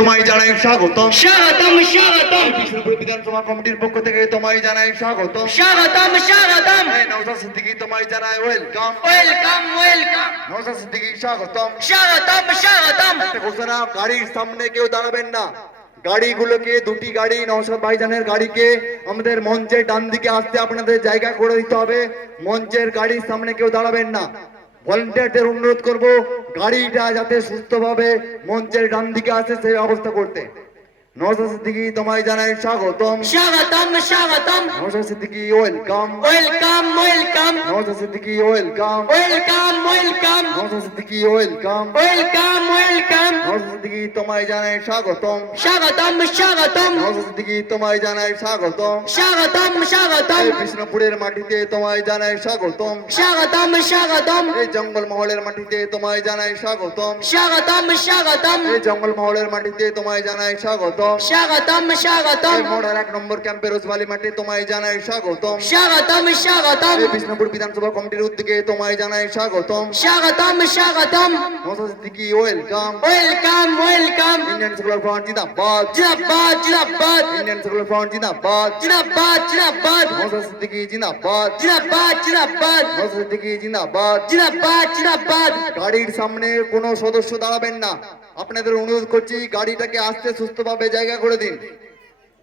তোমায় জানাই স্বাগতম স্বাগতম স্বাগতম বিষ্ণুপুর বিধানসভা কমিটির পক্ষ থেকে তোমায় জানাই স্বাগতম স্বাগতম স্বাগতম নওশাদ সিদ্দিকী তোমায় জানাই welcome welcome welcome Naushad Siddiqui স্বাগতম স্বাগতম স্বাগতম একটা ঘোষণা, গাড়ির সামনে কেউ দাঁড়াবেন না। গাড়িগুলোকে, দুটি গাড়ি নওশাদ ভাইজানের গাড়িকে আমাদের মঞ্চের ডান দিকে আসতে আপনাদের জায়গা করে দিতে হবে। মঞ্চের গাড়ির সামনে কেউ দাঁড়াবেন না। ভলান্টিয়ারদের অনুরোধ করব গাড়িটা যাতে সুস্থভাবে মঞ্চের ডান দিকে আসে সেই ব্যবস্থা করতে। নওশাদ সিদ্দিকী তোমায় জানাই স্বাগতম স্বাগতম স্বাগতম Naushad Siddiqui welcome welcome welcome Naushad Siddiqui welcome welcome welcome Naushad Siddiqui welcome welcome welcome Naushad Siddiqui তোমায় জানাই স্বাগতম স্বাগতম স্বাগতম নওশাদ সিদ্দিকী তোমায় জানাই স্বাগতম স্বাগতম স্বাগতম কৃষ্ণপুরের মাটিতে তোমায় জানাই স্বাগতম স্বাগতম স্বাগতম এই জঙ্গল মহলের মাটিতে তোমায় জানাই স্বাগতম স্বাগতম স্বাগতম এই জঙ্গল মহলের মাটিতে তোমায় জানাই স্বাগতম স্বাগতম স্বাগতম এই মোড়ার 1 নম্বর ক্যাম্পের রোজবালি মাঠে তোমায় জানাই স্বাগতম স্বাগতম স্বাগতম এই বিষ্ণুপুর বিধানসভা কমিটির উদ্যোগে তোমায় জানাই স্বাগতম স্বাগতম স্বাগতম Naushad Siddiqui welcome welcome welcome Indian secular front জিন্দাবাদ জিন্দাবাদ জিন্দাবাদ ইন্ডিয়ান সেকুলার ফ্রন্ট জিন্দাবাদ জিন্দাবাদ জিন্দাবাদ নওশাদ সিদ্দিকী জিন্দাবাদ জিন্দাবাদ জিন্দাবাদ নওশাদ সিদ্দিকী জিন্দাবাদ জিন্দাবাদ জিন্দাবাদ গাড়ির সামনে কোনো সদস্য দাঁড়াবেন না। আপনাদের অনুরোধ করছি গাড়িটাকে আস্তে সুস্থভাবে জায়গা করে দিন।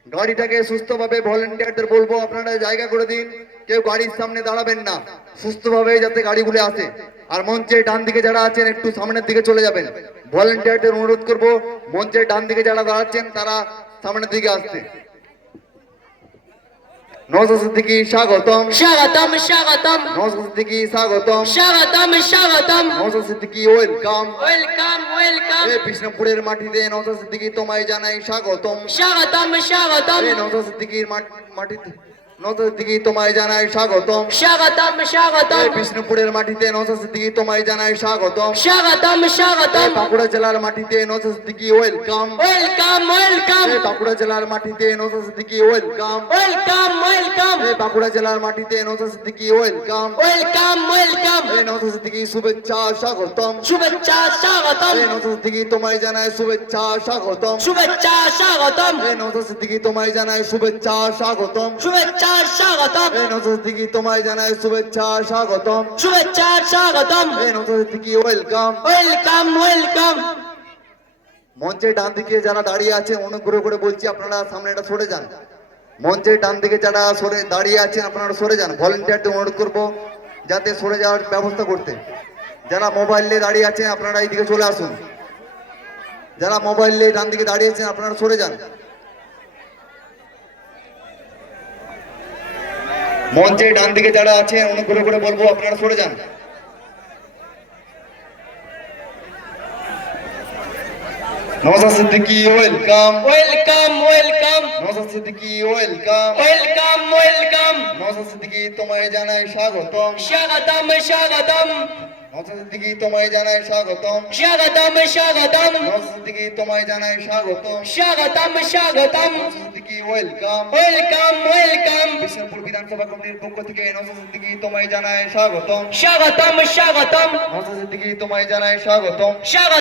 গাড়িটাকে সুস্থভাবে ভলান্টিয়ারদের বলবো আপনারা জায়গা করে দিন। কেউ গাড়ির সামনে দাঁড়াবেন না, সুস্থভাবে যাতে গাড়িগুলো আসে। আর মঞ্চের ডান দিকে যারা আছেন একটু সামনের দিকে চলে যাবেন। ভলান্টিয়ারদের অনুরোধ করব মঞ্চের ডান দিকে যারা দাঁড়াচ্ছেন তারা সামনের দিকে আসতে। নওশাদ সিদ্দিকী স্বাগতম স্বাগতম স্বাগতম নওশাদ সিদ্দিকী স্বাগতম স্বাগতম স্বাগতম Naushad Siddiqui welcome welcome welcome এই বিষ্ণুপুরের মাটিতে নওশাদ সিদ্দিকী তোমায় জানাই স্বাগতম স্বাগতম স্বাগতম এই নওশাদ সিদ্দিকীর মাটিতে নওশাদ সিদ্দিকী তোমায় জানাই স্বাগতম স্বাগতম স্বাগতম এই বিষ্ণুপুরের মাটিতে নওশাদ সিদ্দিকী তোমায় জানাই স্বাগতম স্বাগতম স্বাগতম এই বাঁকুড়া জেলার মাটিতে Naushad Siddiqui welcome welcome welcome এই বাঁকুড়া জেলার মাটিতে Naushad Siddiqui welcome welcome welcome এই বাঁকুড়া জেলার মাটিতে Naushad Siddiqui welcome welcome welcome এই নওশাদ সিদ্দিকী শুভেচ্ছা স্বাগতম শুভেচ্ছা স্বাগতম এই নওশাদ সিদ্দিকী তোমায় জানাই শুভেচ্ছা স্বাগতম শুভেচ্ছা স্বাগতম এই নওশাদ সিদ্দিকী তোমায় জানাই শুভেচ্ছা স্বাগতম শুভেচ্ছা স্বাগতম এই নওশাদ সিদ্দিকী তোমায় জানাই শুভেচ্ছা স্বাগতম শুভেচ্ছা স্বাগতম এই Naushad Siddiqui welcome welcome welcome মঞ্চের ডান দিকে যারা দাঁড়িয়ে আছেন অনুগ্রহ করে বলছি আপনারা সামনেটা সরে যান। মঞ্চের ডান দিকে যারা দাঁড়িয়ে আছেন আপনারা সরে যান। ভলান্টিয়ারদের অনুরোধ করব যাতে সরে যাওয়ার ব্যবস্থা করতে। যারা মোবাইল নিয়ে দাঁড়িয়ে আছেন আপনারা এইদিকে চলে আসুন। যারা মোবাইল নিয়ে ডান দিকে দাঁড়িয়ে আছেন আপনারা সরে যান। মঞ্চের ডান দিকে যারা আছেন অনুগ্রহ করে বলবো আপনারা সরে যান। Naushad Siddiqui welcome welcome welcome Naushad Siddiqui welcome welcome welcome Naushad Siddiqui তোমায় জানাই স্বাগতম স্বাগতম স্বাগতম নওশাদ সিদ্দিকী তোমায় জানাই স্বাগতম স্বাগতম স্বাগতম নওশাদ সিদ্দিকী তোমায় জানাই স্বাগতম স্বাগতম স্বাগতম Naushad Siddiqui welcome welcome welcome Bishnupur বিধানসভা কমিটির পক্ষ থেকে নওশাদ সিদ্দিকী তোমায় জানাই স্বাগতম স্বাগতম স্বাগতম নওশাদ সিদ্দিকী তোমায় জানাই স্বাগতম স্বাগতম